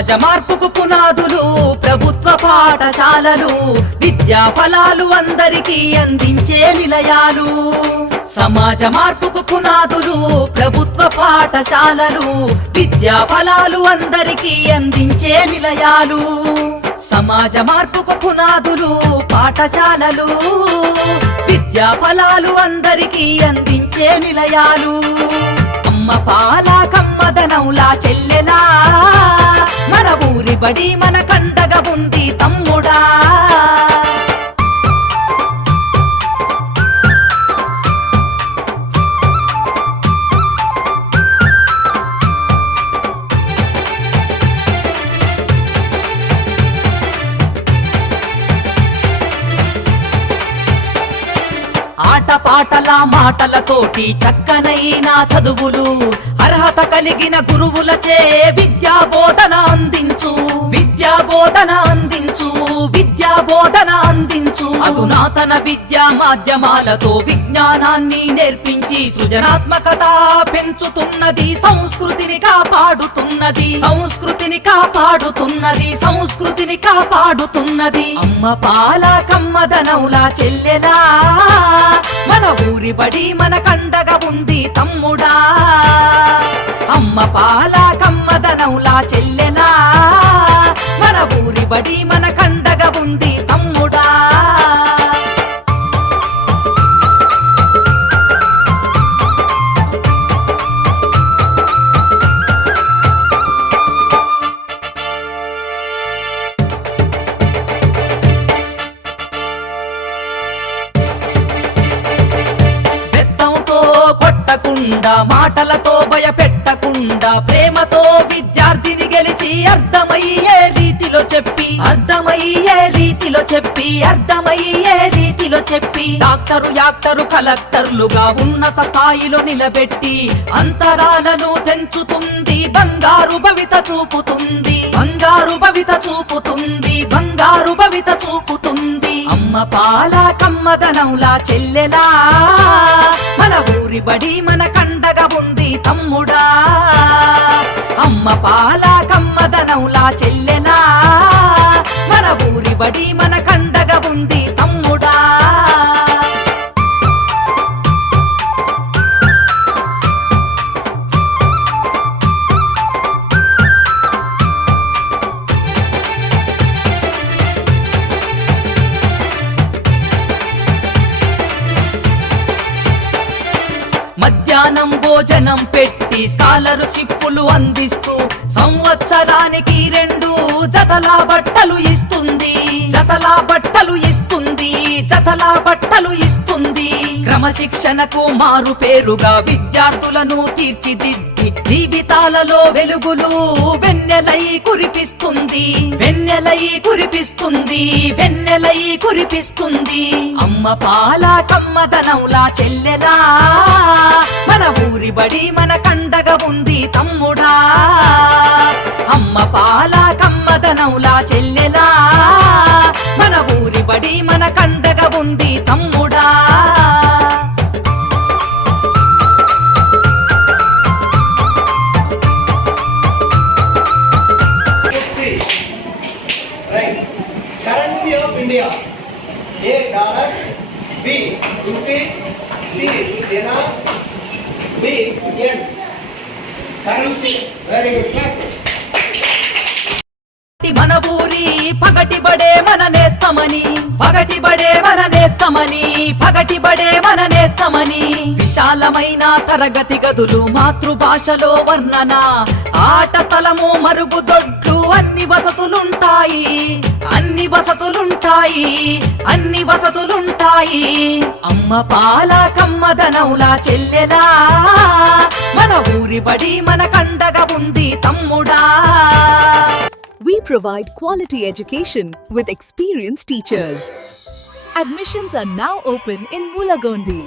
సమాజ మార్పుకు పునాదులు ప్రభుత్వ పాఠశాలలు, విద్యా ఫలాలు అందరికీ అందించే నిలయాలు. సమాజ మార్పుకు పునాదులు ప్రభుత్వ పాఠశాలలు, విద్యా ఫలాలు అందరికీ అందించే నిలయాలు. సమాజ మార్పుకు పునాదులు పాఠశాలలు, విద్యా ఫలాలు అందరికీ అందించే నిలయాలు. అమ్మ పాల కమ్మదనంలా చెల్లెలా, మన ఊరి బడి మన కండగా ఉంది తమ్ముడా. ఆటపాటల మాటలతోటి చక్కనైన చదువులు, అర్హత కలిగిన గురువులచే విద్యా బోధన అందించు, విద్యా బోధన అందించు, విద్యా బోధన అందించు. అధునాతన విద్యా మాధ్యమాలతో విజ్ఞానాన్ని నేర్పించి సృజనాత్మకత పెంచుతున్నది, సంస్కృతిని కాపాడుతున్నది, సంస్కృతిని కాపాడుతున్నది, సంస్కృతిని కాపాడుతున్నది. అమ్మ పాల కమ్మదనవులా చెల్లెలా, మన ఊరి బడి మన కండగా ఉంది తమ్ముడా. అమ్మ పాల కమ్మదనవులా చెల్లెలా, మన ఊరి బడి మన కండగా ఉంది తమ్ముడా. మాటలతో భయపెట్టకుండా ప్రేమతో విద్యార్థిని గెలిచి అర్థమయ్యే రీతిలో చెప్పి, అర్థమయ్యే రీతిలో చెప్పి, అర్థమయ్యే రీతిలో చెప్పి డాక్టరు యాక్టరు కలెక్టర్లుగా ఉన్నత స్థాయిలో నిలబెట్టి అంతరాలను తెంచుతుంది, బంగారు భవిత చూపుతుంది, బంగారు భవిత చూపుతుంది, బంగారు భవిత చూపుతుంది. అమ్మ పాల కమ్మదనవులా చెల్లెలా, మన ఊరి బడి మన కండగా ఉంది తమ్ముడా. అమ్మ పాల కమ్మదనవులా చెల్లెలా, మన ఊరి బడి మన కండగా ఉంది తమ్ముడా. మధ్యాహ్నం భోజనం పెట్టి స్కాలర్షిప్పులు అందిస్తూ సంవత్సరానికి 2 జతల బట్టలు ఇస్తుంది, జతల బట్టలు ఇస్తుంది, జతల బట్టలు ఇస్తుంది. క్రమశిక్షణకు మారు పేరుగా విద్యార్థులను తీర్చిదిద్ది జీవితాలలో వెలుగులు వెన్నెలై కురిపిస్తుంది, వెన్నెలై కురిపిస్తుంది, వెన్నెలై కురిపిస్తుంది. అమ్మ పాల కమ్మదనవులా చెల్లెలా, మన ఊరి బడి మన కండగా ఉంది తమ్ముడా. అమ్మ పాల కమ్మదనవులా చెల్లెలా, మన ఊరి బడి మన కండగా ఉంది తమ్ముడా. Currency of India: A dollar, B rupee, C dinar, D yen. Currency. Very good. Clap. మన ఊరి పగటి బడే మన నేస్తమని, పగటి బడే మన నేస్తమని, పగటి బడే మన నేస్తమని. విశాలమైన తరగతి గదులు, మాతృభాషలో వర్ణన, ఆట స్థలము, మరుగుదొడ్లు, అన్ని వసతులుంటాయి, అన్ని వసతులుంటాయి, అన్ని వసతులుంటాయి. అమ్మ పాల కమ్మదనవులా చెల్లెలా, మన ఊరి బడి మన కండగా ఉంది తమ్ముడా. We provide quality education with experienced teachers. Admissions are now open in Mulagondi.